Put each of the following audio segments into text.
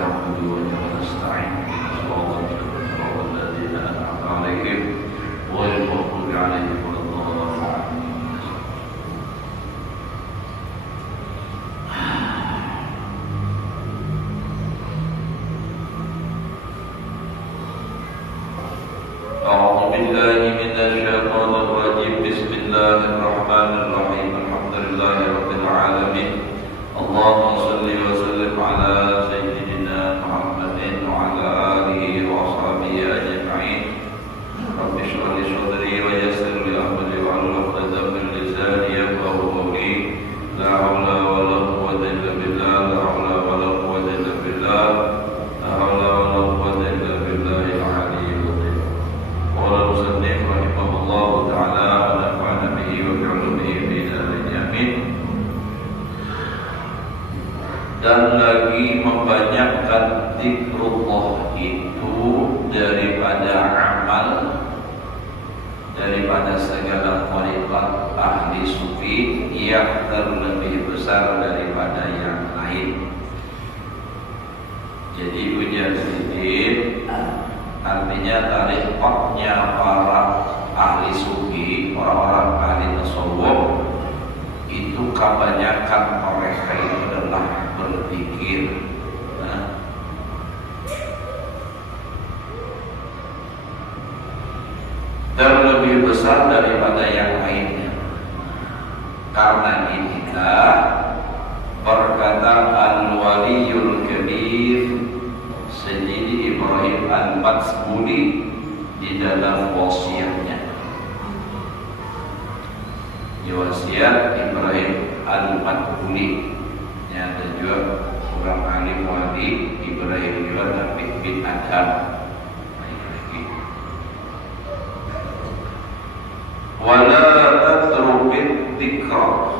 نعبد وإياك نستعين صراط الذين أنعمت عليهم غير المغضوب عليهم ولا الضالين. أعوذ بالله من الشيطان الرجيم. بسم الله الرحمن الرحيم. الحمد لله رب العالمين. اللهم صل وسلم على سيدنا محمد وعلى آله وأصحابه أجمعين. رب اشرح لي صدري ويسر لي أمري واحلل عقدة من لساني يفقهوا قولي. لا حول ولا قوة إلا بالله. لا حول ولا قوة إلا بالله. لا حول ولا قوة إلا بالله العلي العظيم. قال المصنف رحمه الله تعالى ونفعنا به وبعلومه في دارين آمين. Dan lagi membanyakkan zikrullah itu daripada amal, daripada segala kualitas ahli sufi yang terlebih besar daripada yang lain. Jadi ujian sedikit artinya tarikatnya para ahli sufi, orang-orang ahli tasawuf itu kebanyakan mereka itu adalah berzikir. Terlebih besar daripada yang lainnya. Karena inilah perkataan Al-Waliyul Kabir Sayyidi Ibrahim Al-Matsbuli di dalam wasiatnya. Di wasiat Ibrahim Al-Matsbuli yang ada juga seorang alim wali Ibrahim juga Nabi bin Adham. Wala tatrukid dzikra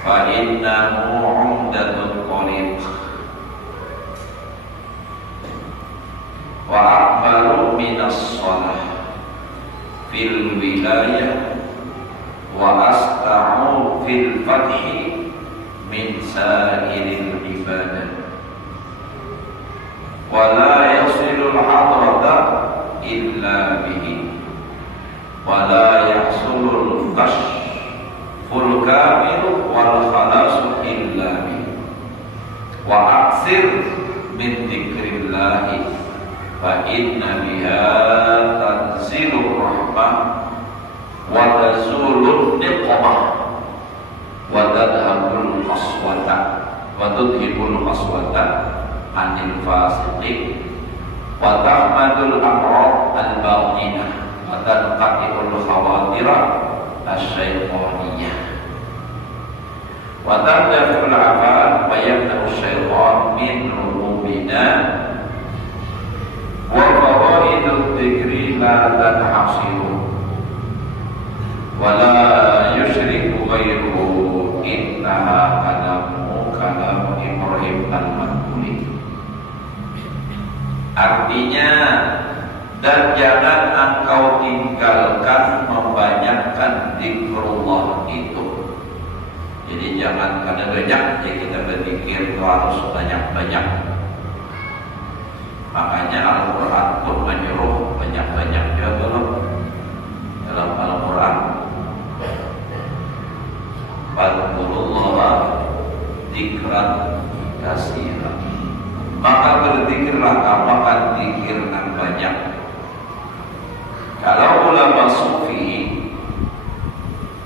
fa innahu 'umdatul qariq wa akbaru minas shalah fil wilayah wa asta'u fil fathi min sa'iril ibadah wa la yasilul hadrata illa bihi wa la yahsulul kashful kamil wal khalasu illa bihi wa aksir min dzikrillahi fa inna biha tanzilur rahmah wa tazulun niqmah wa tadhabul qaswata wa tudhibul qaswata anil fasiqin wa tahmadul amrad al-batinah wa tanqati'ul khawatira asy-syaitaniyah wa tadaful afan wa yamna'u syaitan min rumubina wa fawaidud dzikri la tanhasiru wa la yusyriku ghairuhu innaha kalamu Ibrahim Al-Matsbuli. Artinya, dan jangan engkau tinggalkan membanyakkan zikrullah itu. Jadi jangan ada banyak ya kita berzikir harus banyak-banyak. Makanya Al-Quran pun menyuruh banyak-banyak juga dalam Al-Quran. Fadhkurullaha dzikran katsiran. Maka berzikirlah, amalkan zikir yang banyak. Kalau ulama sufi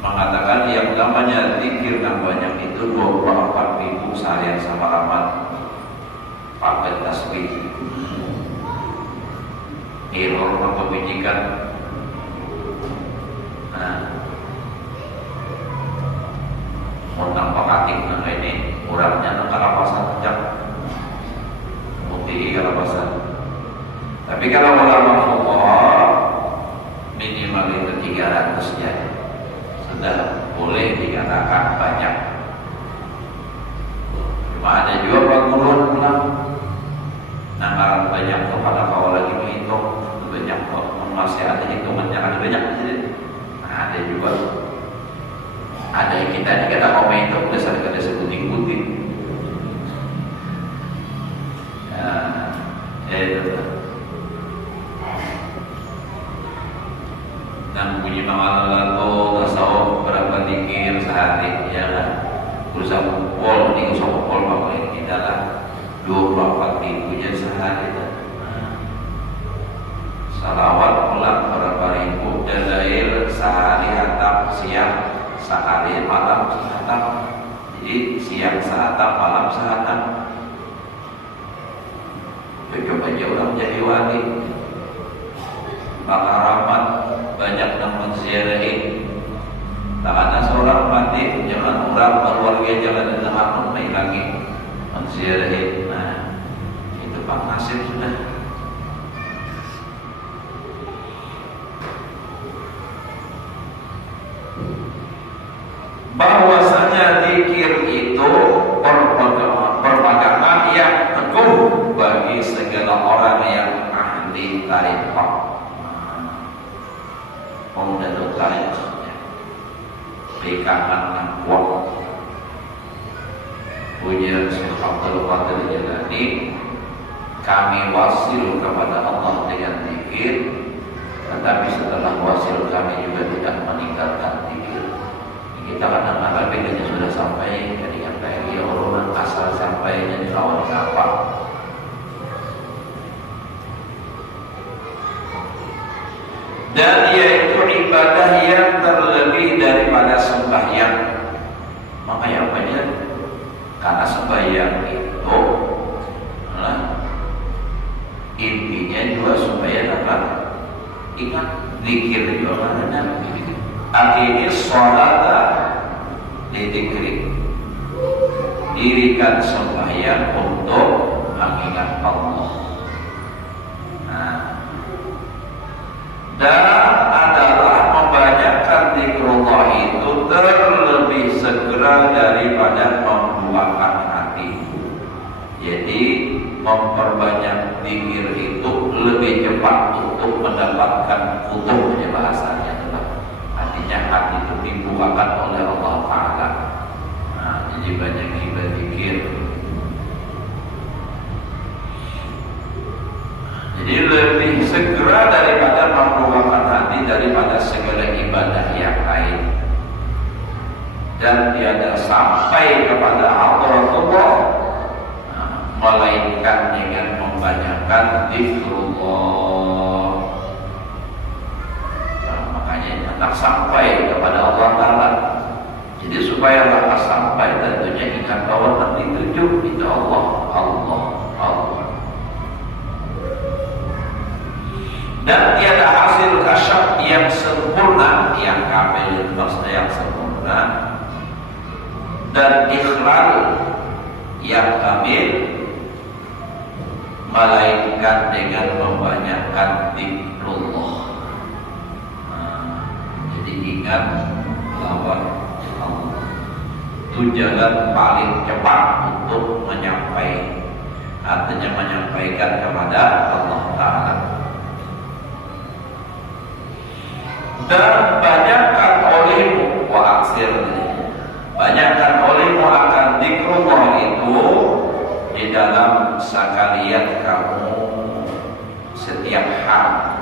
mengatakan yang namanya zikir yang banyak itu 24.000 seharian sama amal pakai tasbih. Error apa bijikan? Mau nampak katik nang ini urangnya nang kalapasan jam mesti kalapasan. Tapi kalau ulama fuqaha minimal itu 300 ya sudah boleh dikatakan banyak. Cuma ada juga pengurun pulang namaran banyak kepada kau lagi menghitung banyak kok masih ada hitungannya ada banyak ada juga ada yang kita mau menghitung dasar kada sebuting-buting Nang bunyi mangalato tasawuf berapa dikir sehari ya kan? Berusaha pukul, ini usah pukul pakai kita lah 24 ribunya sehari kan? Salawat pulang berapa ribu dalail sehari hatam siang sehari malam sehatam. Jadi siang sehatam malam sehatam. Coba aja orang jadi wali. Maka rahmat banyak yang menziarahi. Tak ada seorang mati, jangan orang keluarga jangan dengan naik lagi menziarahi. Nah, itu Pak Nasib sudah. Bahwasanya zikir itu perpegangan yang teguh bagi segala orang yang ahli tariqah. Pemuda tariqah, pegangan yang kuat. Punya Syekh Abdul Qadir Jailani, kami wasil kepada Allah dengan zikir, tetapi setelah wasil kami juga tidak meninggalkan zikir. Kita kadang-kadang bedanya sudah sampai jadi yang kayak dia orang asal sampai jadi lawan apa. Dan yaitu ibadah yang terlebih daripada sembahyang. Makanya apanya? Karena sembahyang itu intinya juga sembahyang apa? Ingat zikir juga ada. Akhirnya sholat didikri, dirikan sembahyang untuk mengingat Allah. Nah, dan adalah membanyakkan zikrullah itu terlebih segera daripada membuahkan hati. Jadi memperbanyak zikir itu lebih cepat untuk mendapatkan futuhnya bahasanya. Artinya hati itu dibukakan oleh Allah Ta'ala. Nah, jadi banyak ibadah zikir. Jadi lebih segera daripada membukakan hati daripada segala ibadah yang lain. Dan tiada sampai kepada hadratullah melainkan dengan membanyakkan zikrullah. Tak sampai kepada Allah Ta'ala. Jadi supaya tak sampai tentunya ingat bahwa nanti tujuh itu Allah, Allah, Allah. Dan tiada hasil kasyaf yang sempurna, yang kamil maksudnya yang sempurna, dan ikhlal yang kamil melainkan dengan membanyakkan zikrullah. Ingat lawan Allah itu jalan paling cepat untuk menyampaikan kepada Allah Ta'ala. Dan banyakkan olehmu banyakkan olehmu akan zikrullah itu di dalam sekalian kamu setiap hal.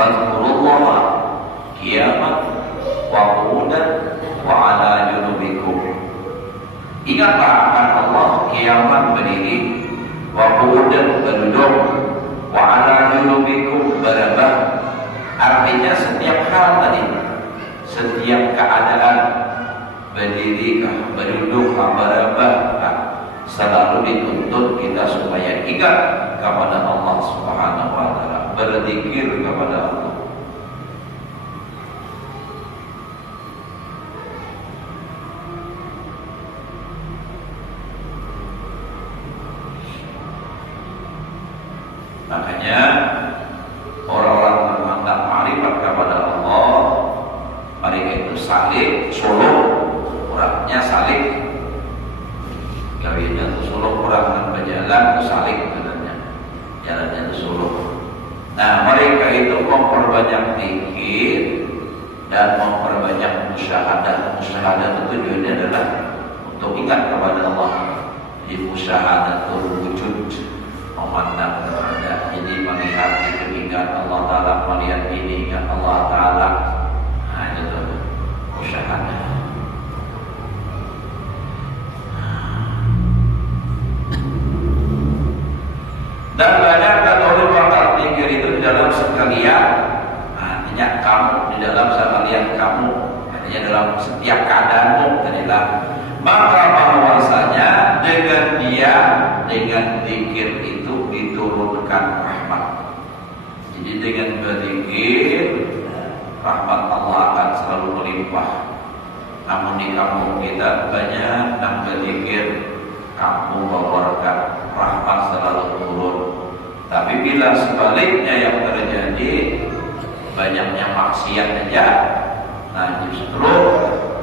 Fadhkurullah qiyaman wa qu'udan wa 'ala junubikum. Ingatlah akan Allah qiyaman berdiri, wa qu'udan berduduk, wa 'ala junubikum berabah. Artinya setiap hal tadi, setiap keadaan berdiri kah, berduduk kah, berabah kah, selalu dituntut kita supaya ingat kepada Allah Subhanahu wa Ta'ala, berzikir kepada Allah. Makanya orang-orang memandang ma'rifat kepada Allah, mereka itu salih, suluk, orangnya salih. Gawinya itu suluk, orang berjalan itu salih sebenarnya, jalannya itu suluk. Nah, mereka itu memperbanyak zikir dan memperbanyak musyahadah. Musyahadah itu tujuannya adalah untuk ingat kepada Allah. Di musyahadatul wujud, memandang kepada, jadi melihat itu ingat Allah Ta'ala, melihat ini ingat Allah Ta'ala. Nah, itu tuh musyahadah. Dan banyak kategori waktu zikir itu di dalam sekalian, artinya kamu, di dalam sekalian kamu, artinya dalam setiap keadaanmu adalah. Maka bahwasanya dengan zikir itu diturunkan rahmat. Jadi dengan berzikir rahmat Allah akan selalu melimpah. Namun di kampung kita banyak yang berzikir, kampung bawarkan rahmat selalu turun. Tapi bila sebaliknya yang terjadi banyaknya maksiat aja, nah justru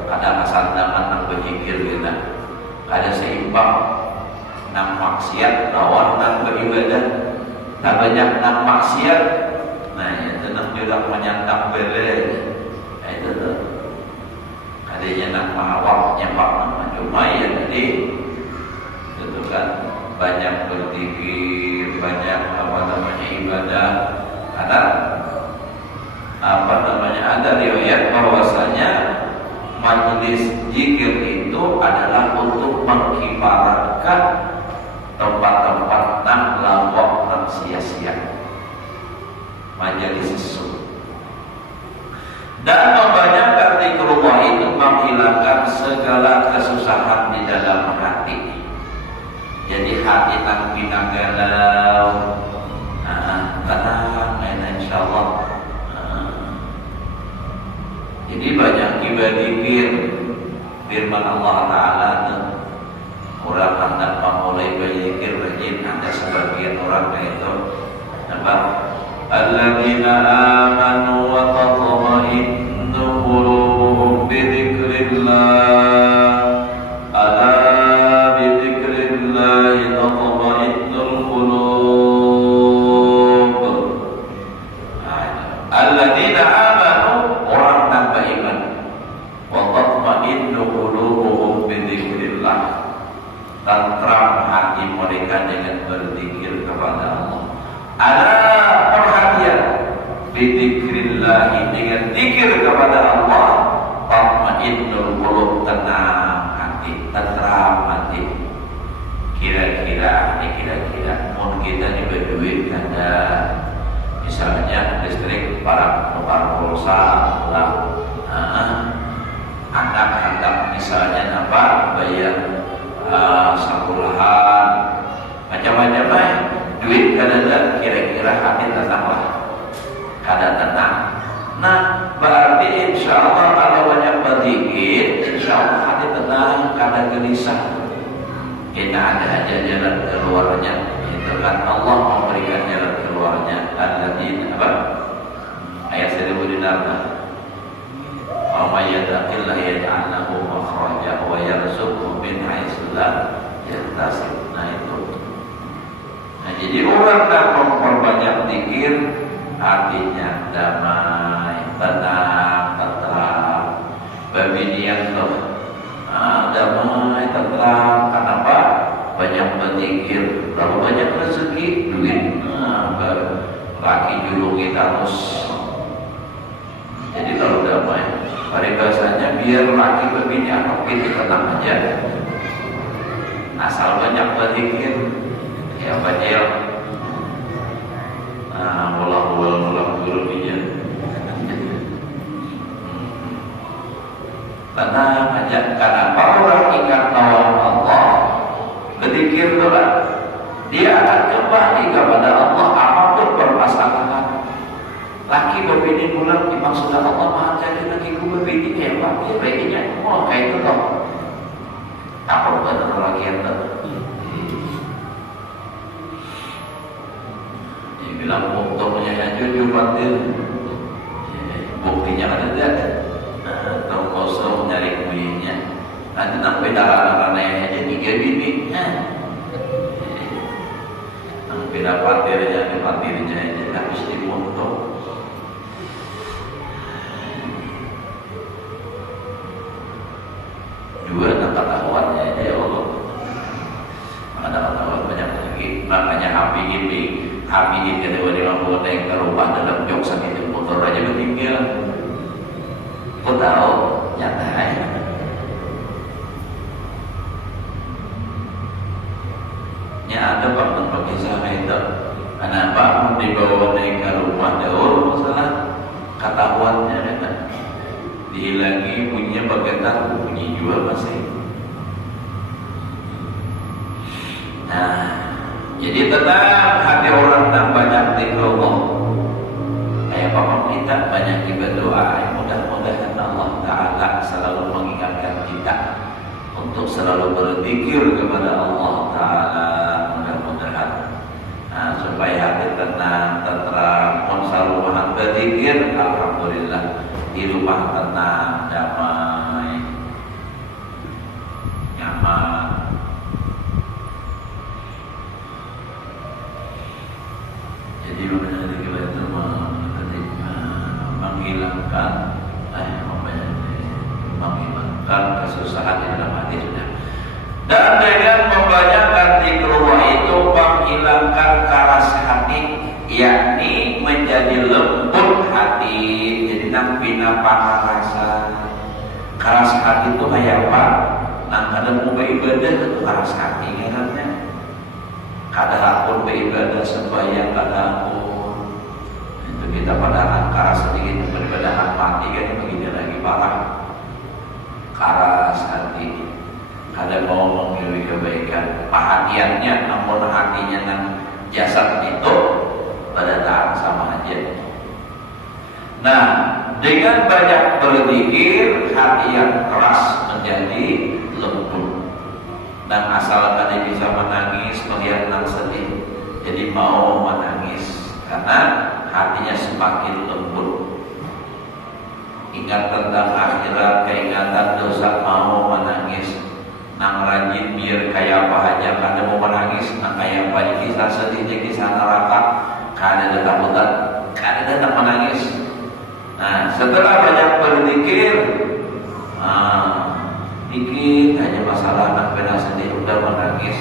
ada kesandangan yang berzikir kita, ada seimbang nang maksiat lawan nang beribadah. Tak banyak nang maksiat, nah ya tenang juga menyantap bele, itu tuh adanya nang mawak nyepak nama cuma ya jadi itu kan banyak berzikir, banyak ibadah. Karena ada riwayat bahwasanya majelis zikir itu adalah untuk mengibaratkan tempat-tempat nang lawak nang sia-sia, majelis sesu. Dan membanyakkan zikrullah itu menghilangkan segala kesusahan di dalam hati. Jadi hati nang pinang galau, tenang, insyaallah. Jadi banyak zikir, firman Allah Ta'ala, orang hendak memulai berzikir rajin. Ada sebagian orang itu apa? Alladzina amanu wa tatma'innu qulubuhum bi dzikrillah. Ala bi dzikrillah tatma'innul qulub. Alladzina amanu, orang yang beriman, wa tatma'innu qulubuhum bi dzikrillah, tentram hati mereka dengan berzikir kepada Allah. Ada perhatian bidzikrillah, dengan zikir kepada Allah, tatma'innul qulub, tenang hati, tentram hati. Kira-kira mun kita juga duit ada, misalnya listrik para tukar pulsa lah, anak hendak misalnya apa bayar sekolahan, macam-macam duit kadang kira-kira hati tenang lah, kadang tenang. Nah berarti insya Allah kalau banyak berzikir, insya Allah hati tenang, kadang gelisah. Kita ada aja jalan keluarnya, itu kan Allah memberikan jalan keluarnya. Alladzina apa? Ayat 1000 dinarna. Wa may yattaqillah yaj'al lahu makhraja wa yarzuqhu min haitsu la yahtasib. Nah itu. Nah, jadi orang yang memperbanyak zikir hatinya damai, tenang, tentram. Babinian tuh damai, tentram. Kenapa? Banyak berzikir, lalu banyak rezeki, duit. Laki julung kita harus. Jadi kalau damai, paribasanya biar laki berbini apa kita tenang aja. Asal banyak berzikir, ya banyak. Bola guru dia. Tenang aja. Kenapa orang ingat nama Allah, berzikir tu lah, dia akan kembali kepada Allah apapun permasalahan. Laki berbini pulang dimaksud Allah maha jadi lakiku berbini hebat, dia baiknya kayak itu toh. Apa benar lagi yang tu? Dia bilang buktonya yang jujur batil, buktinya ada tidak? Tahu kosong nyari kuliahnya. Nanti sampai darah-darahnya aja 3 bini. Sampai Beda patirnya aja habis dipotong. Juga ada ketahuannya aja ya Allah. Ada ketahuan banyak lagi. Makanya api ini kedua mampu naik ke rumah dalam jok sakit motor aja bertinggal. Kau tahu nyatanya. Ada pak kisah itu. Kenapa dibawa naik ke rumah jauh masalah ketahuannya kan? Dihilangi bunyinya bagetan, bunyi jual masih. Nah, jadi tenang hati orang dan banyak zikir Allah. Kayak Bapak kita banyak berdoa. Mudah-mudahan Allah Taala selalu mengingatkan kita untuk selalu berzikir kepada Allah Taala. Supaya hati tenang, tenteram, selalu maha berzikir, alhamdulillah di rumah tenang, damai, nyaman. Jadi benar zikir itu menghilangkan kesusahan di dalam hati sudah. Dan dengan membanyakkan zikrullah itu menghilangkan keras hati, yakni menjadi lembut hati. Jadi nampina rasa keras hati itu kayak apa? Nah, kadang mau beribadah itu keras hati katanya. Kadang aku beribadah sembahyang, kadang aku itu kita pada keras sedikit beribadah mati kan begini lagi parah. Keras hati. Ada mau mengiringi kebaikan, perhatiannya, namun hatinya dan jasad itu pada tahap sama aja. Nah, dengan banyak berzikir, hati yang keras menjadi lembut. Dan asalkan dia bisa menangis, melihat yang sedih, jadi mau menangis karena hatinya semakin lembut. Ingat tentang akhirat, keingatan dosa, mau menangis. Nang rajin biar kayak apa aja, kada mau menangis, nang kayak apa kisah sedihnya, kisah neraka, kada ada takutan, kada ada menangis. Nah, setelah banyak berzikir, dikit hanya masalah nak beda sedih udah menangis.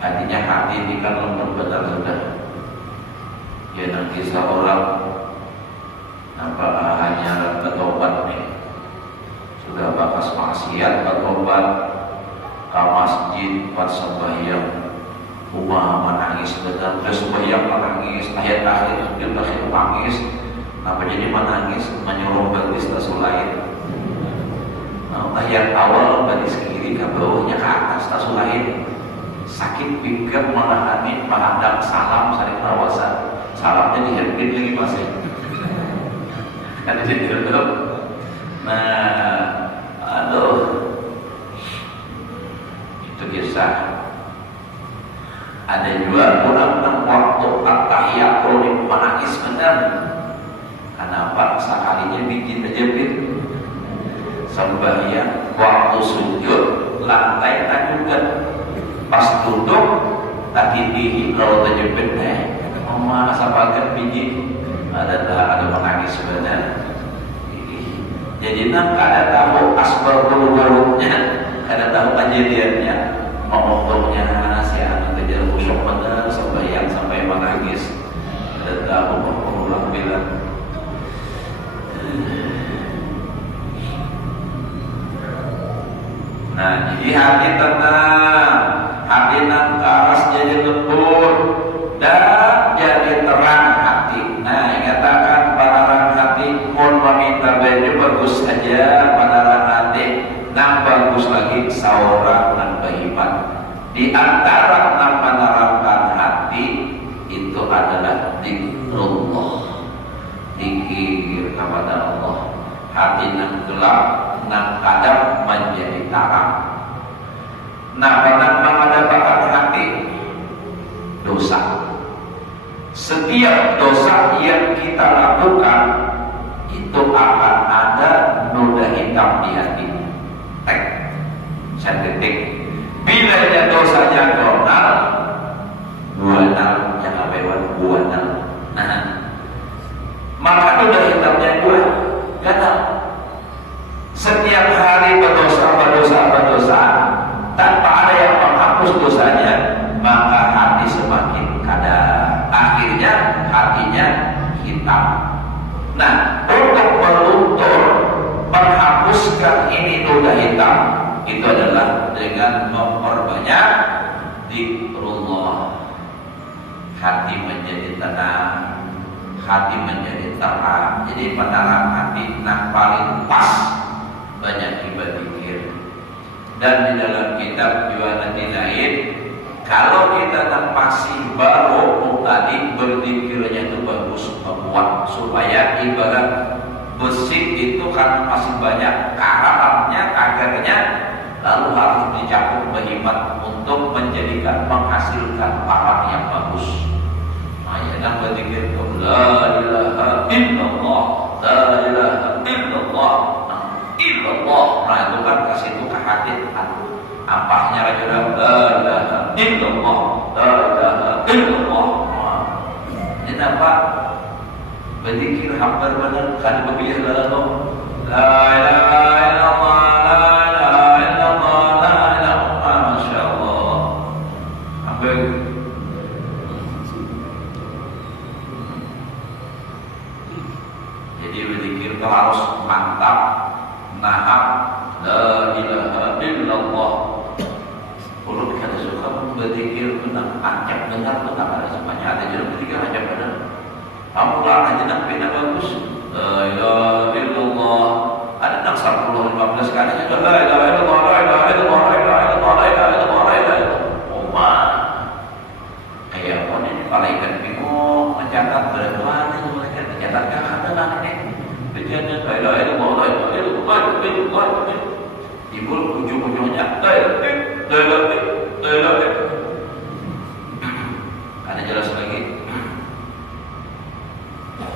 Artinya hati ini kan lembut betul sudah. Ya nang kisah orang apa hanya bertobat nih. Sudah bakas maksiat, bertobat ke masjid, pas sembahyang, rumah menangis, betul, terus sembahyang menangis, ayat-ayat dia masih menangis. Kenapa jadi menangis? Menyuruh betis tasulain. Ayat awal betis kiri ke bawahnya ke atas tasulain. Sakit pikir menahani menghadap salam saling rawasan. Salamnya dihapin lagi masih. Ada jadi betul. Nah, aduh, itu kisah. Ada juga kurang waktu at-tahiyatul menangis benar. Kenapa? Sekalinya bikin terjepit. Sembahyang waktu sujud lantai tanjukan. Pas duduk tadi dihi kalau terjepit mama asapakan biji ada menangis benar. Jadi nak kada tahu asbabul wurudnya, kada tahu kejadiannya, memohonnya si anak kejar khusyuk benar sembahyang sampai menangis. Kada tahu berulang bilang. Nah, jadi hati tenang, hati nang keras jadi lembut dan jadi terang hati. Nah, katakan panarang hati pun meminta baju bagus saja panarang hati, nang bagus lagi seorang dan berhemat. Di antara nang menerangkan hati itu adalah zikrullah, zikir kepada Allah. Hati nang gelap, nang kadang menjadi terang. Nah, pada mengadakan hati dosa. Setiap dosa yang kita lakukan itu akan ada noda hitam di hati. Saya titik. Bila dosanya normal, terhapus dosanya, maka hati semakin kadar. Akhirnya hatinya hitam. Nah, untuk meluntur, menghapuskan ini noda hitam, itu adalah dengan memperbanyak zikrullah. Hati menjadi tenang, hati menjadi terang. Jadi penerang hati yang paling pas banyak berzikir. Dan di dalam kitab juga nanti lain, kalau kita masih baru tadi berzikirnya itu bagus, membuat supaya ibarat besi itu kan masih banyak karatannya, agarnya, lalu harus dicampur berhikmat untuk menjadikan menghasilkan parang yang bagus. Nah, yang berzikir itu la ilaha illallah, la ilaha illallah, illallah. Nah, itu kan kasih itu ke hati. Ampahnya rajulullah la ilaha illallah, la ilaha illallah. Ini apa? Berzikir hampir benar kan berbiyah dalam la ilaha illallah, la ilaha illallah, la ilaha illallah. Masya Allah. Hampir. Jadi berzikir itu harus mantap, naham, la ilaha illallah. Kalau kita suka berzikir tenang, acap dengar tenang ada semuanya. Ada juga berzikir acap benar. Kamu lah aja beda bagus. La ilaha illallah. Ada 15 kali juga la ilaha illallah, la ilaha illallah, la ilaha illallah, la ilaha illallah, la ilaha illallah. Umma. Kayak pun ini malaikat bingung mencatat berapa ini malaikat mencatat ada lah ini. Bejana la ilaha illallah, la ilaha illallah, la ilaha illallah. Timbul ujung-ujungnya la ilaha illallah, la ilaha illallah. Ada jelas lagi.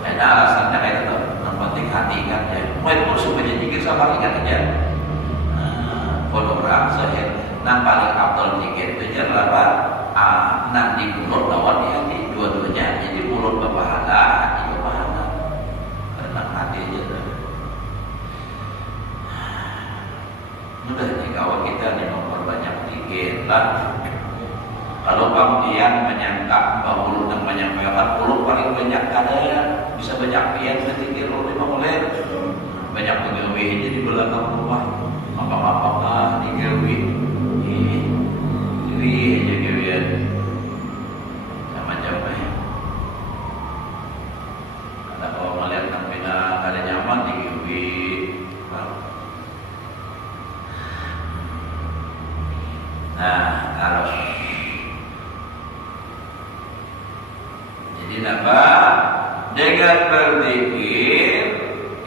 Ada alasannya kayak itu, yang penting hati kan ya. Mau itu supaya jikir sama ingat aja. Orang sahih, yang paling abdul jikir itu adalah apa? Nanti mulut lawan di hati, dua-duanya. Jadi mulut berpahala, hati berpahala. Karena hati aja. Mudah nih kawan kita nih memperbanyak jikir lah. Kalau kemudian menyangka bahwa yang menyampaikan mulut paling banyak ada bisa banyak pian berzikir oleh mengulir banyak pegawai jadi belakang rumah apa-apa digawi aja gawian macam-macam ada kalau melihat kampina ada nyaman digawi nah harus jadi apa dengan berzikir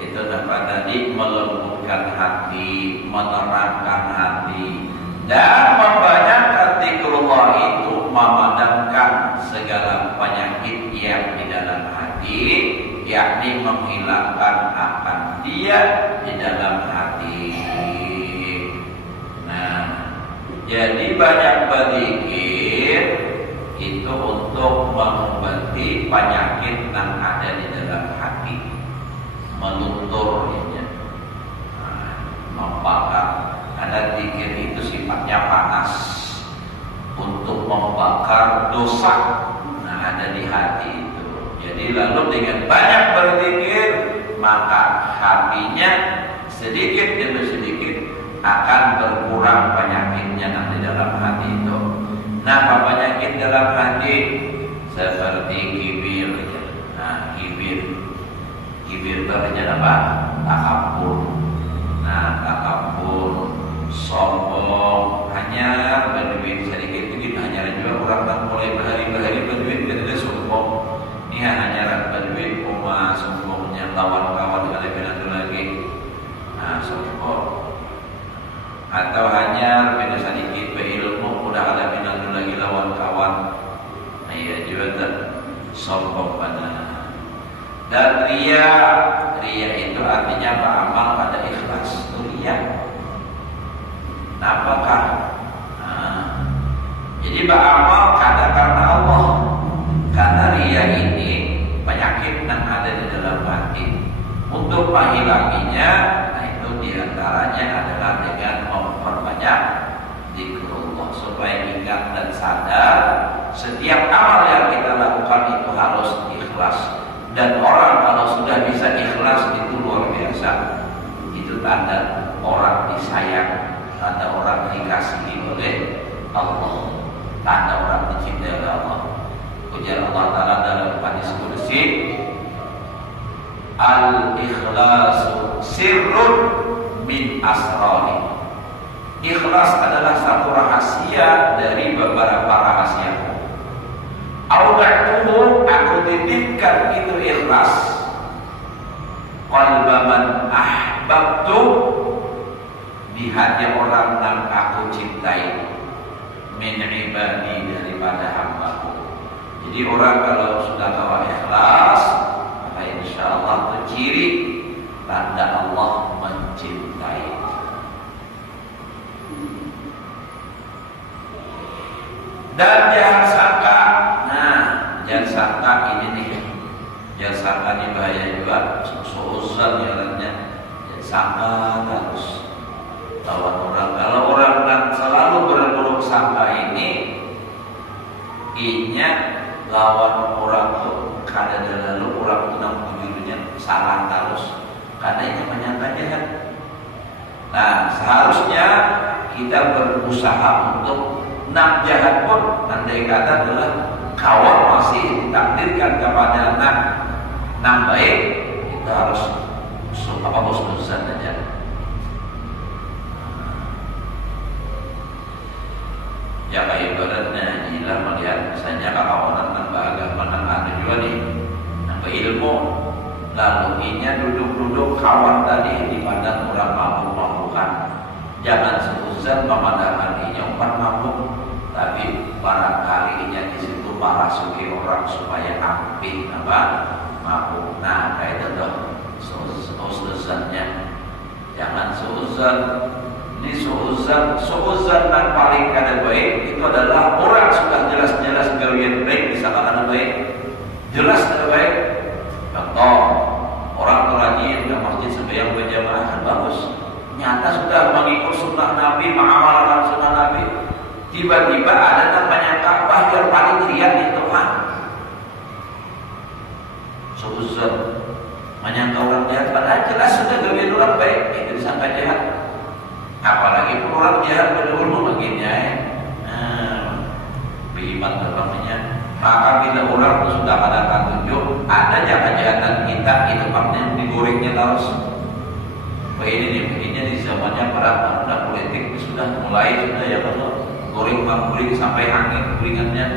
itu dapat tadi melembutkan hati, menerangkan hati, dan membanyakkan zikrullah itu memadamkan segala penyakit yang di dalam hati, yakni menghilangkan akan dia di dalam hati. Nah, jadi banyak berzikir itu untuk mengobati penyakit yang ada di dalam hati, meluntur ya. Membakar. Ada zikir itu sifatnya panas untuk membakar dosa. Nah, ada di hati itu. Jadi lalu dengan banyak berzikir maka hatinya sedikit demi sedikit akan berkurang penyakitnya yang di dalam hati itu. Nah, penyakit dalam hati seperti kibir. Nah, kibir itu artinya apa? Takabur. Nah, takabur, sombong, hanya berduit sedikit sedikit, hanya juga orang tak mulai berhari-hari berduit tidak sombong. Ini hanya berduit, sombongnya lawan kawan ada itu lagi. Nah, sombong. Atau hanya beda sedikit berilmu udah ada minat lagi lawan kawan. Nah, iya juga tak sombong pada. Dan ria itu artinya beramal pada ikhlas. Ria. Apakah? Jadi beramal karena Allah. Karena ria ini penyakit yang ada di dalam hati. Untuk menghilanginya, nah itu diantaranya adalah dengan memperbanyak zikrullah. supaya ingat dan sadar setiap amal yang kita lakukan itu harus ikhlas. Dan orang kalau sudah bisa ikhlas itu luar biasa. Itu tanda orang disayang, tanda orang dikasihi oleh Allah, tanda orang dicintai oleh Allah. Ujar Allah Ta'ala dalam hadis qudsi, al-ikhlasu sirrun min asrari. Ikhlas adalah satu rahasia dari beberapa rahasia. Auda'tuhu, aku titipkan itu ikhlas qalba man ahbabtu, di hati orang yang aku cintai, min ibadi, daripada hambaku. Jadi orang kalau sudah bawa ikhlas, maka insya Allah itu ciri tanda Allah mencintai. Dan jangan sangka, jangan sangka ini nih, jangan sangka ini bahaya juga, suuzan jalannya. Jangan sangka harus lawan orang. Kalau orang yang selalu berburuk sangka ini, ingat lawan orang tuh kada lalu orang tunang bujurnya salah terus, karena ini menyangka jahat. Nah, seharusnya kita berusaha untuk nak jahat pun andai kata adalah kawan masih ditakdirkan kepada nak baik, kita harus husnuzan saja. Ya kayak ibaratnya jilah melihat misalnya kawan nambah agama ada juga nih, nambah ilmu, lalu inya duduk-duduk kawan tadi di badan orang mabuk-mabukan. Jangan seuzan pemandangan inya umpan mabuk, tapi barangkali inya di situ marasuki orang supaya amping apa mabuk. Nah kayak itu dong seuzannya. Jangan seuzan. Ini suuzan yang paling kada baik itu adalah orang sudah jelas-jelas gawian baik bisa kada baik, jelas kada baik. Contoh, orang rajin ke masjid sembahyang berjamaah kan bagus, nyata sudah mengikut sunnah Nabi, mengamalkan sunnah Nabi, tiba-tiba ada namanya Ka'bah yang paling riak di Tuhan. Suuzan, menyangka orang jahat, padahal jelas sudah gawian orang baik, itu disangka jahat. Apalagi orang jahat berdahulu bagiannya, beriman namanya. Maka bila orang itu sudah ada tunjuk, ada kejahatan kita itu maknanya digorengnya terus. Begini di zamannya para anak politik sudah mulai sudah ya kalau goreng sampai angin gorengannya.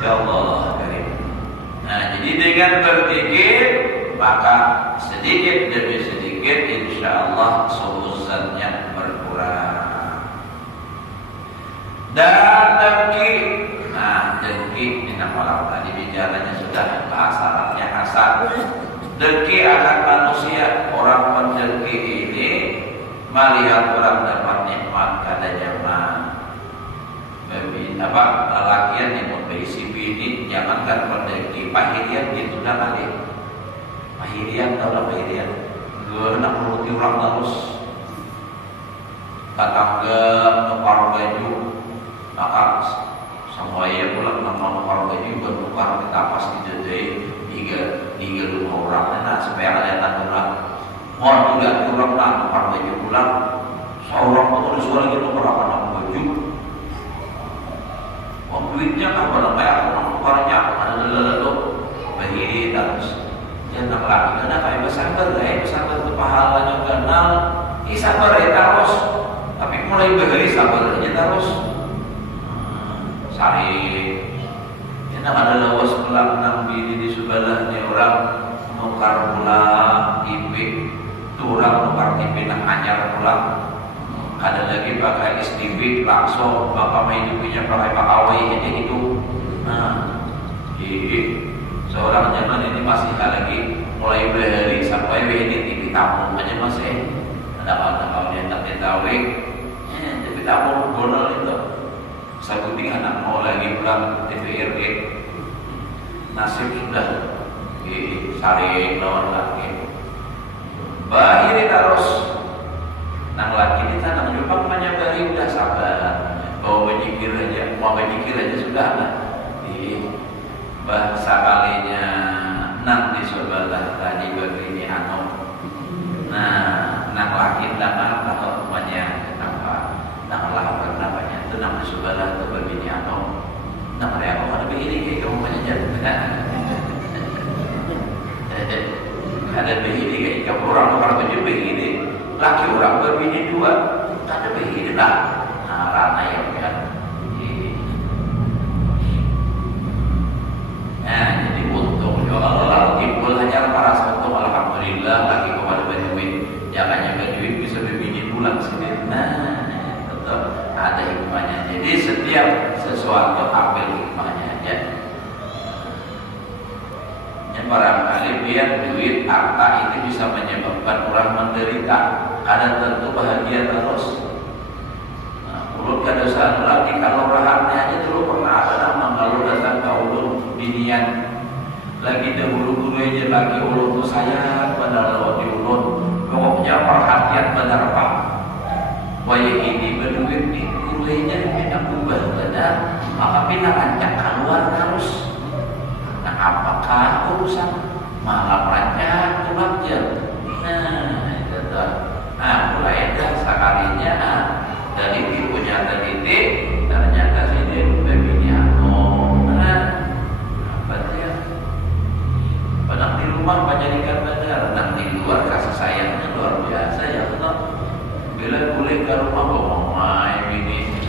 Ya Allah karim. Nah jadi dengan berpikir maka sedikit demi sedikit insya Allah suuzannya berkurang. Dan dengki, dengki ini nama tadi bicaranya sudah bahasa Arabnya hasad. Dengki akan manusia, orang mendengki ini melihat orang dapat nikmat kada nyaman. Lelakian yang memberi bini, jangankan mendengki, pahirian gitu dah kali. Pahirian, tahu lah pahirian. Gue nak menuruti orang terus. Tetangga nukar baju, maka semuanya pula nukar baju bertukar kita pasti jadi tiga rumah orang. Nah supaya kalian tak orang, mau tidak orang nak nukar baju pulang. Seorang tuh disuruh lagi nukar apa nak baju. Duitnya kan barang bayar nukarnya ada lalu pahiri terus. Jangan lagi karena kayak bersabar itu pahalanya kenal, sabar ya terus, tapi mulai beri sabar aja terus. Sari, jangan ada lawas pulang nabi di sebelahnya orang nukar pulang TV, tuh orang nukar TV nak anyar pulang. Ada lagi pakai STB langsung bapak main punya pakai pakawai ini itu. Seorang zaman ini masih lagi mulai beli sampai ini TV tamu aja masih ada kalau dia tak tahu TV tamu donal itu satu tiga anak mau lagi pulang TVRG nasib sudah saling lawan lagi bahiri terus. nang laki di tanah Jepang menyabari udah sabar, bawa benyikir aja, mau benyikir aja sudah lah. Di bahasa kalinya nang di sebelah tadi begini nang laki tanah atau namanya apa, nang lah namanya itu nang di sebelah itu begini nang mereka ada begini kayak kamu aja, ada begini kayak kamu orang baju begini. Laki orang berbini dua, ada begini lah. Nah, rana yang kan. Nah, jadi untung ya Allah timbul hanya para untung alhamdulillah lagi kepada Bajuin. Jangannya Bajuin bisa berbini pulang sendiri. Nah, tetap ada hikmahnya. Jadi setiap sesuatu ambil hikmahnya aja. Barangkali biar duit harta itu bisa menyebabkan orang menderita, ada tentu bahagia terus. Mulut kedosaan lagi kalau rahatnya aja dulu pernah ada nama kalau datang ke ulun binian lagi dahulu guru aja lagi ulun tuh saya pada lewat di ulun pokoknya perhatian benar pak. Bayi ini berduit di guru aja pindah ubah benar, maka pindah rancak keluar terus. Nah, apakah urusan malam rancak pulang jam? Mulai dah sekalinya dari ibunya teliti ternyata sini begini apa dia? Padahal di rumah menjadikan benar, dan di luar kasih sayangnya luar biasa ya Allah. Bila boleh ke rumah ngomong main ini.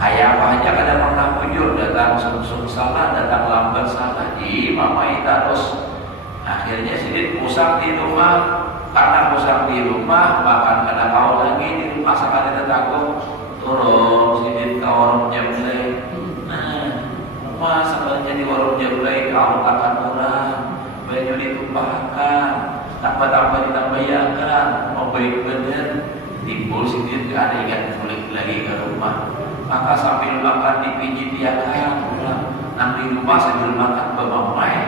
Kayak apa aja kadang pernah bujur datang sungsung salah, datang lambat salah di mamai terus. Akhirnya sidit pusat di rumah, karena pusat di rumah bahkan kada kau lagi di rumah sekali tetangga turun sidit ke warung jemlei. Rumah sampai jadi warung jemlei kau akan orang baju ditumpahkan, tambah-tambah ditambahiakan, mau baik bener timbul sidit gak ada ingat balik lagi ke rumah. Maka sambil makan dipijit dia kan, nang di rumah sambil makan bemamai.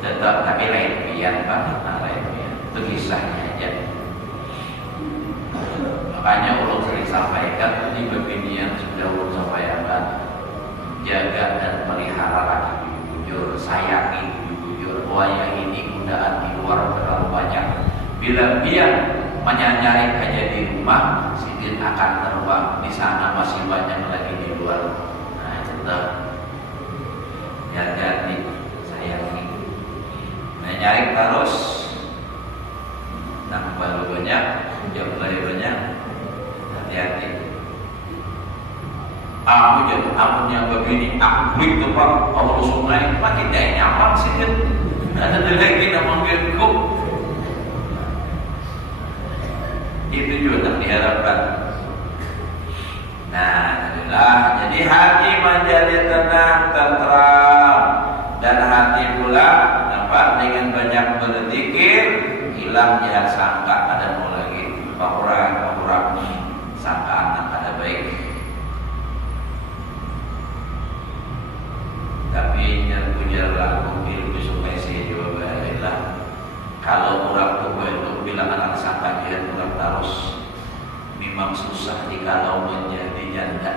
Tetap tapi lain pian pak, lain pian. Itu kisahnya aja. Makanya ulun sering sampaikan di beginian sudah ulun sampaikan, jaga dan pelihara laki bujur, sayangi bujur. Wah yang ini godaan di luar terlalu banyak. Bila biar menyanyari aja di rumah, sidin akan terbang. Di sana masih banyak lagi di luar. Nah, tetap hati-hati, sayangi. Menyari terus, nah baru banyak, jam banyak, hati-hati. Aku jadi amunnya begini, aku beli tempat Allah sungai, makin dia nyaman sidin. Ada lagi nama gerkuk. Itu juga tak diharapkan. Nah, adalah jadi hati menjadi tenang, tentram, dan hati pula dapat dengan banyak berzikir hilang jahat sangka ada mau lagi bahura sangka anak ada baik. Tapi jangan pujar laku ilmu supaya saya juga baiklah. Kalau orang tua itu bilang anak sangka dia kurang terus, memang susah jikalau menjadi janda.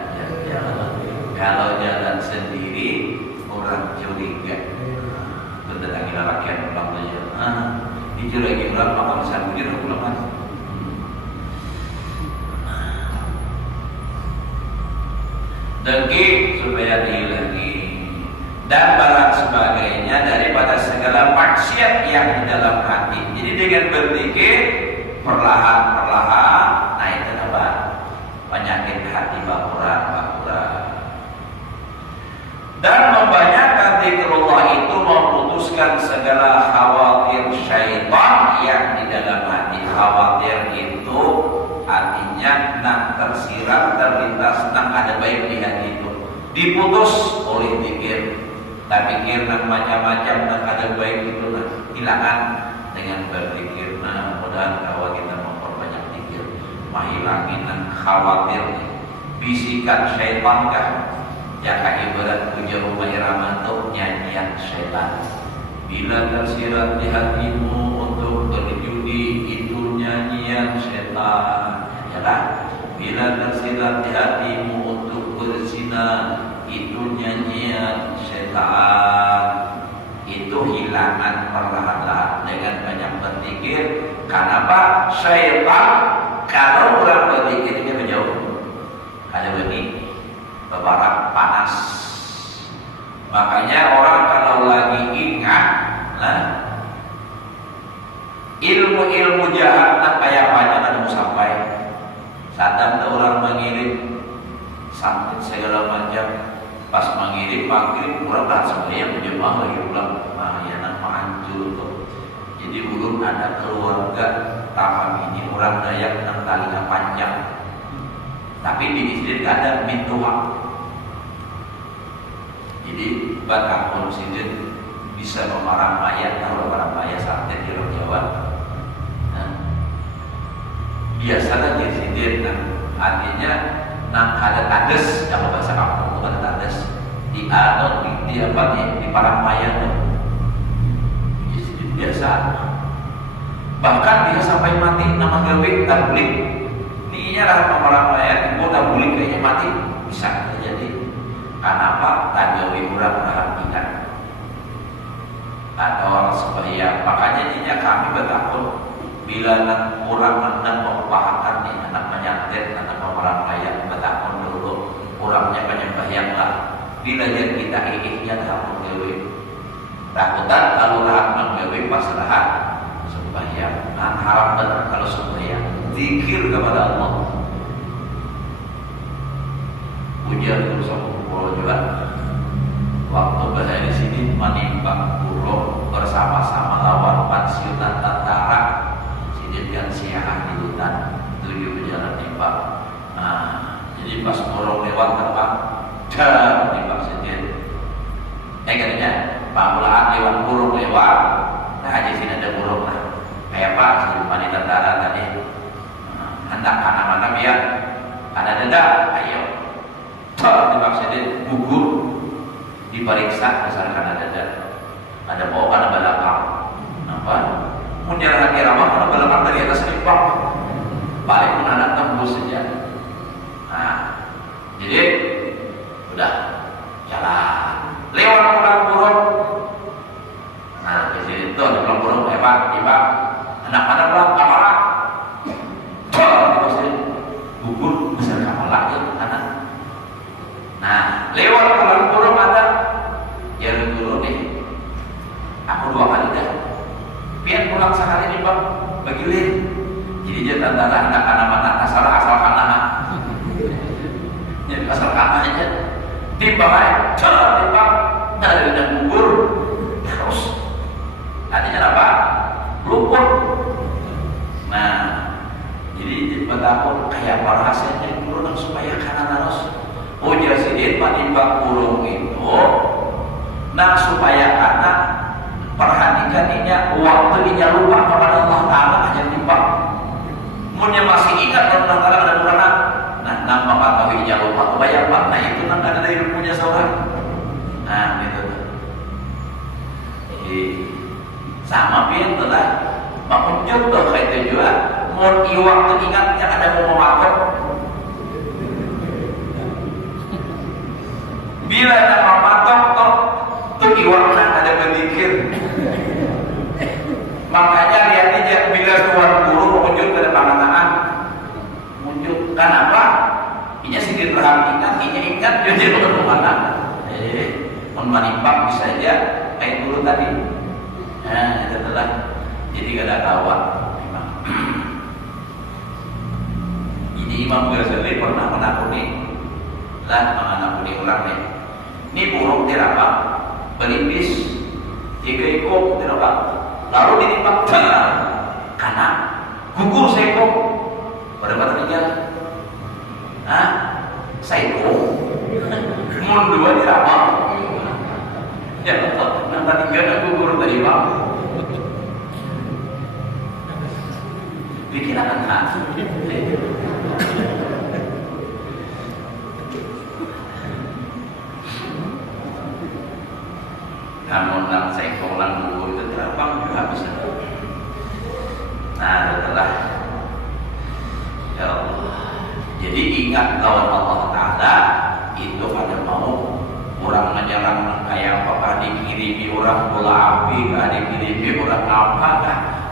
Kalau jalan sendiri orang curiga. Betul lagi laki-laki pulang saja. Itu lagi orang makan sendiri pulang kan. Dengki supaya dihilangi dan barang sebagainya daripada segala maksiat yang di dalam hati. Jadi dengan berzikir perlahan-perlahan, nah itu apa? Penyakit hati bakuran. Dan membanyakkan zikrullah itu memutuskan segala khawatir syaitan yang di dalam hati. Khawatir itu artinya nak tersirat, terlintas, nak ada baik di hati itu. Diputus oleh zikir. Tak pikir nak macam-macam, nak ada baik itu nak hilangan dengan berzikir. Nah, mudah-mudahan kalau kita memperbanyak zikir, menghilangkan khawatir, bisikan syaitan kah? Jaka ibarat puja rumah irama itu nyanyian syaitan. Bila tersirat di hatimu untuk berjudi, itu nyanyi syaitan. Yalah, bila tersirat di hatimu untuk berzina, itu nyanyian syaitan. Itu hilangan perlahan-lahan dengan banyak berpikir. Kenapa? Syaitan kalau orang berpikirnya menjauh. Ada ini beberapa panas. Makanya orang kalau lagi ingat ilmu-ilmu jahat tak kayak banyak ada mau sampai. Saat orang mengirim sampai segala macam, pas mengirim maghrib orang tak sebenarnya menjemah lagi pulang. Ya nama hancur tuh. Jadi belum ada keluarga Raham ini orang Dayak yang talinya panjang. Tapi di Islam tidak ada mintua. Jadi batang sidin bisa memarah mayat, kalau memarah mayat santet di orang Jawa. Biasalah di sidin, artinya nang ada tades, kalau bahasa kampung itu ada tades. Di di parang mayat tuh. Jadi biasa. Bahkan dia sampai mati nama gawe tak boleh. Ninya lah memarah mayat, ibu tak boleh kayaknya mati bisa terjadi. Kenapa? Tanggawi orang perhatikan atau orang sembahyang. Makanya ninya kami bertakut bila orang hendak membahakan nih anak menyantet, anak memarah mayat, bertakut dulu orangnya penyembahyang lah. Bila kita ikhnya takut gawe. Takutan kalau rahat menggawe pas rahat sembahyang. Nah, harap benar kalau sembahyang. Zikir kepada Allah. Ujian terus pulau juga. Waktu berada di sini menimbang pulau bersama-sama lawan pensiunan tentara. Sidin siang di hutan 7 berjalan nimbang. Jadi pas pulau lewat tempat dah nimbang sidin. Katanya Pak Mulaan lewat burung lewat. Nah di sini ada burung lah. Kayak Pak sebelum di tentara tadi. Hendak mana-mana biar ada denda. Ayo. Timbang sidin gugur. Diperiksa berdasarkan ada dada, ada bawah, ada belakang. Apa? Munjar hati ramah, ada belakang dari atas lipat. Paling pun anak tembus saja. Nah, jadi udah jalan. Lewat pulang burung. Nah, di situ ada pulang burung hebat, hebat. Anak mana pulang kamalak? Di gugur besar kamalak ya anak. Nah, lewat pulang burung ada. Ya dulu nih, aku 2 kali dah. Biar pulang sekali nih bang, bagiin. Jadi dia tanda anak-anak asal kanan. Jadi asal kanan aja. Timbang aja, timbang dari udah gugur terus. Artinya apa? Luput. Nah, jadi betapa kayak para hasilnya burung supaya kanan terus. Ujar sidin menimbang burung itu. Nah supaya anak perhatikannya waktu dia lupa kepada Allah Ta'ala hanya timbang. Munya masih ingat kalau antara ada purana. Nah nampak atau dia lupa kebayang Pak. Nah itu kan ada dari ilmunya seorang. Nah itu tuh. Jadi sama pian tuh lah. Menunjuk tuh kayak itu juga. Mau waktu ingatnya ada mau memakai. Bila ada mematok tuh. Itu iwakna ada berzikir. Makanya lihat aja bila tuan guru muncul pada pangataan muncul. Kenapa? Ini sedikit perhatikan, ini ingat dia jadi kemana? Menimpak bisa aja kayak dulu tadi. Nah, itu adalah jadi gak ada kawan. Memang. Ini Imam Ghazali pernah menakuni orang nih. Ini burung dirapa? Berlipis 3 ekor tidak lalu ditimbang karena gugur seekor pada tiga. Seekor mun 2 tidak apa ya nampak 3 gugur tadi pak pikiran anak. Namun nang seekor lang gugur itu terbang juga bisa. Nah setelah Jadi ingat lawan Allah Ta'ala itu pada mau orang menyerang kayak apa, dikirimi orang bola api, dikirimi orang apa,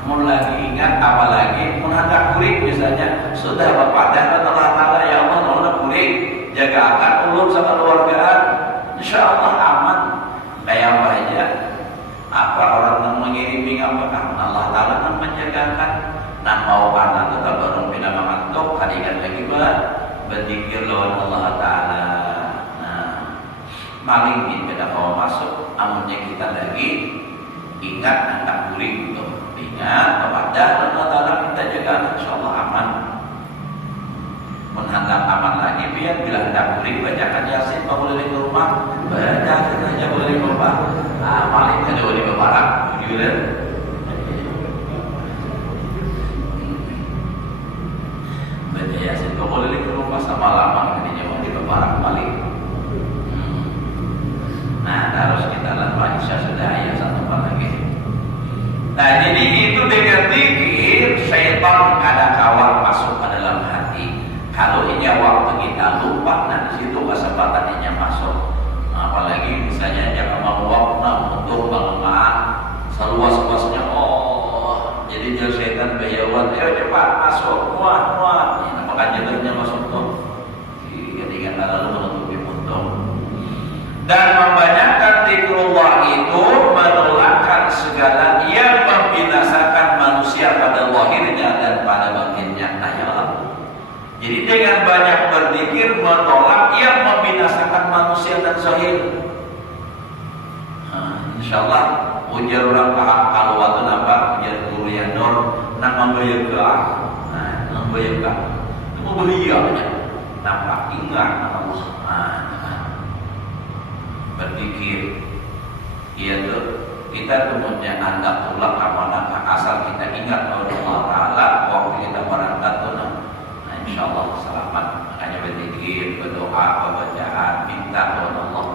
mau lagi ingat apalagi menghadap kuring misalnya, sudah bapak dan Allah Ta'ala ya Allah menghadap kuring, jaga akan ulun sama keluargaan, insya Allah aman. Kayak apa aja, apa orang yang mengirimi apa kan Allah Ta'ala yang menjagakan. Nah mau anak tetap bareng pindah mengantuk, kadikan lagi berzikir lawan Allah Ta'ala. Nah maling kita mau masuk, amunnya kita lagi ingat anak kuring itu, ingat kepada Allah Ta'ala kita jaga, insya Allah aman. Menhantam aman lagi biar bila hendak kuring bacakan Yasin boleh di rumah, baca saja boleh di rumah. Nah maling saja boleh berbarang, gitu. Baca Yasin boleh di rumah sama lama ini mau di berbarang maling. Nah harus kita lakukan sudah ayat satu lagi. Nah jadi itu dengan zikir syaitan ada kawat masuk ke dalam hati. Kalau ini waktu kita lupa, nah di situ kesempatannya masuk. Apalagi misalnya jangan mau waktu untuk pengemaan seluas-luasnya. Oh, jadi jauh setan bayawan, ayo cepat masuk, muat. Ini maka jadinya masuk tuh. Ketika lalu menutupi untung. Dan membanyakkan zikrullah itu menolakkan segala yang membinasakan manusia pada lahirnya dan pada batinnya. Nah ya Allah. Jadi dengan banyak berzikir menolak yang membinasakan manusia dan zahir. Insyaallah ujar orang kalau waktu nampak ujar guru yang nur nak membayar membayar itu membayarnya nampak ingat Allah. Berzikir itu kita kemudian anda pulang kepada asal kita ingat Allah Ta'ala waktu kita berangkat tuh. InsyaAllah selamat. Makanya berzikir, berdoa, bacaan, minta kepada Allah.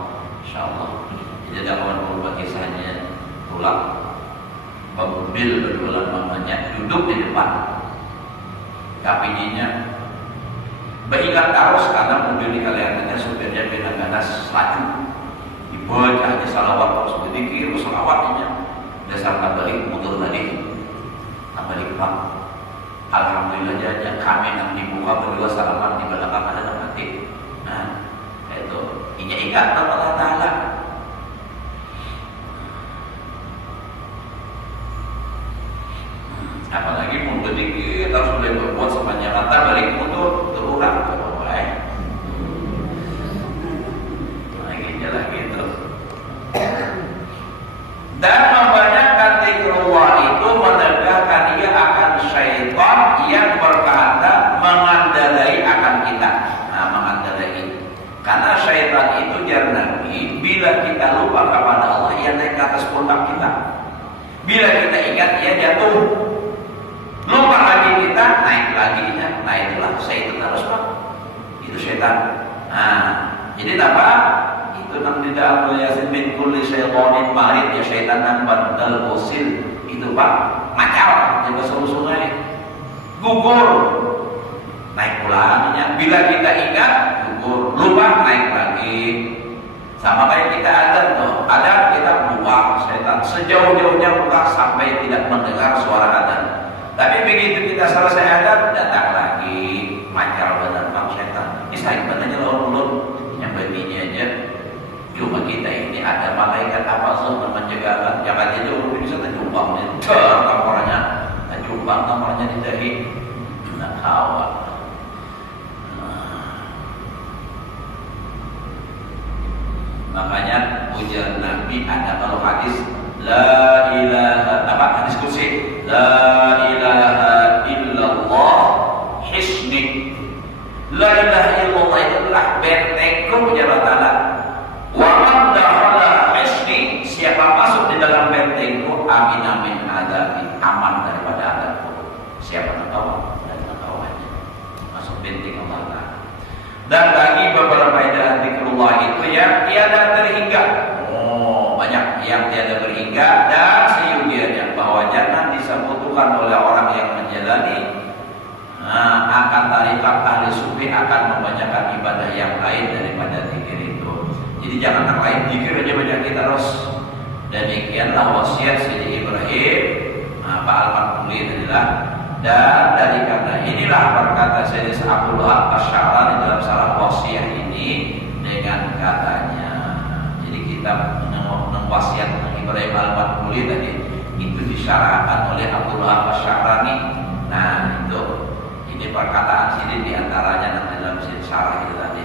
InsyaAllah. Jadi dakwah bagi kisahnya pulang mobil berbulan mamanya duduk di depan kapinya beringat terus karena mobil di kaliannya supirnya beda ganas laju dibaca aja salawat terus berzikir salawatnya dasar balik mundur lagi balik pak. Alhamdulillah jajan kami yang dibuka berdua salaman di belakang ada mati. Nah, itu ingat Allah Ta'ala. Apalagi pun berzikir harus boleh berbuat sepanjang mata balik mundur terulang baik. Lagi itu. Dan membanyakkan zikrullah itu menegakkan ia akan syaitan yang berkata mengandalai akan kita. Nah, mengandalai. Karena syaitan itu jar Nabi, bila kita lupa kepada Allah, ia naik ke atas pundak kita. Bila kita ingat, ia jatuh. Lupa lagi kita, naik lagi. Nah, itulah syaitan harus Pak. Itu syaitan. Nah, jadi apa? Itu nang tidak Yasin min kulli syaitanin marid ya syaitan nan badal usil itu Pak macal jaga sungai gugur naik pulangnya bila kita ingat gugur lupa naik lagi sama kayak kita ada kita buang setan sejauh-jauhnya buka sampai tidak mendengar suara adzan tapi begitu kita selesai adzan datang lagi macal benar Pak setan ini saya benarnya lawan yang begini aja. Cuma kita ini ada malaikat apa yang menjaga jangan jadi orang bisa terjumpang nomornya di dahi nak kawat. Makanya ujar Nabi ada kalau hadis la ilaha hadis kursi la ilaha illallah hisni la ilaha illallah itu adalah bentengku ujar Allah. Wa dakhala hisni siapa masuk di dalam bentengku amin adabi aman daripada adabku. Siapa tahu dari kawannya masuk benteng Allah Ta'ala. Dan bagi beberapa edaran zikrullah itu yang tiada terhingga. Oh, banyak yang tiada terhingga dan seyugianya bahwa jangan disebutkan oleh orang yang menjalani akan tarikat ahli sufi akan membanyakan ibadah yang lain daripada zikir itu. Jadi jangan terlain zikir aja banyak kita terus. Demikianlah wasiat Sayyidi Ibrahim Pak Al-Makmuli adalah. Dan dari karena inilah berkata Sayyidi Abdul Wahab Asy-Sya'rani dalam salah wasiat ini dengan katanya. Jadi kita wasiat Ibrahim Al-Makmuli tadi itu disyarahkan oleh Abdul Wahab Asy-Sya'rani. Nah itu ini perkataan sini diantaranya dalam syarah itu tadi.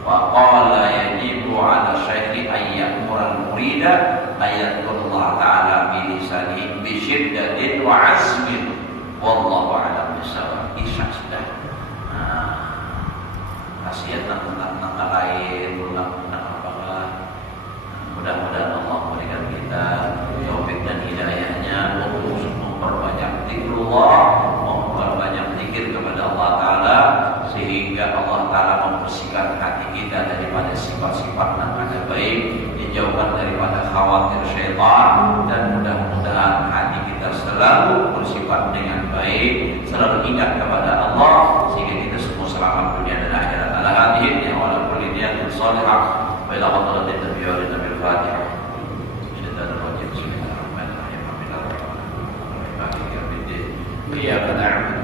Wa qala yajibu 'ala syaikhi ayyamura al-murida ayatullah ta'ala bi lisanihi bi syiddatin wa 'azmin wallahu a'lam bissawab. Isya sudah. Kasihan tentang lain tentang apakah. Mudah-mudahan Allah memberikan kita taufik dan hidayahnya untuk memperbanyak zikrullah, memperbanyak zikir kepada Allah Ta'ala, sehingga Allah Ta'ala membersihkan hati kita daripada sifat-sifat yang ada baik, dijauhkan daripada khawatir syaitan, dan mudah-mudahan hati kita selalu bersifat dengan baik, selalu ingat kepada Allah, sehingga kita semua selamat dunia dan akhirat. Ala hadirin ya wala kulli niyatin salihah. وإلى حضرة النبي والنبي الفاتحة. الشيطان الرجيم. بسم الله الرحمن الرحيم. الحمد لله رب العالمين. إياك نعبد